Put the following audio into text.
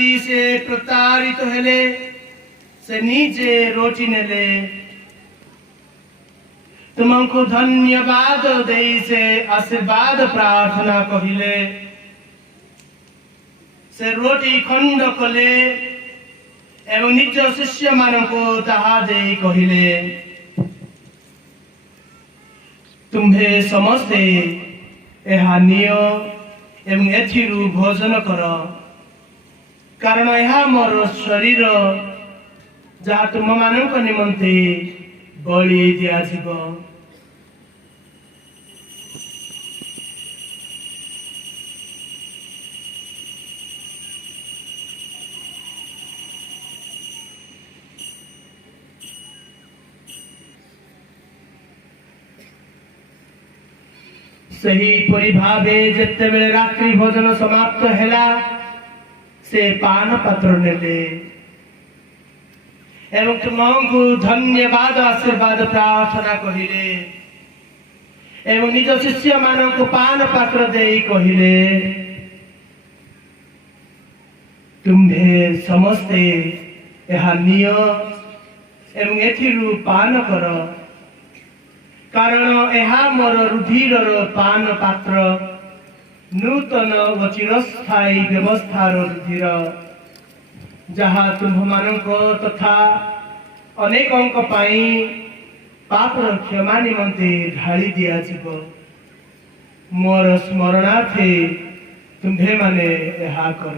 करी से प्रतारित हेले से निजे रोटी नेले तुमको धन्यवाद दे से आशीर्वाद प्रार्थना कहिले से रोटी खंड कले एवं निज शिष्य मानको ताहा दे कहिले तुम्हें समस्ते यह निय एवं एथिरु भोजन कर कारण यह मोर शरीर जहाँ तुम मानक निमंते बलि दिया जीव सही परि भावे जेते बेले रात्रि भोजन समाप्त हैला से पान पात्र नेले एवं तुमको धन्यवाद आशीर्वाद प्रार्थना कहिले एवं निज शिष्य मानक पान पात्र दे कहिले तुम्हें समस्ते यह निय एवं एथिरु पान कर कारण यह मोर रुधिर पान पात्र नूतन व चिरस्थायी व्यवस्थार रुधिर जहाँ तुम्ह मानक तथा अनेकों पाप क्षमा निमंते ढाली दिया जीव मोर स्मरणार्थे तुम्हें माने यह कर।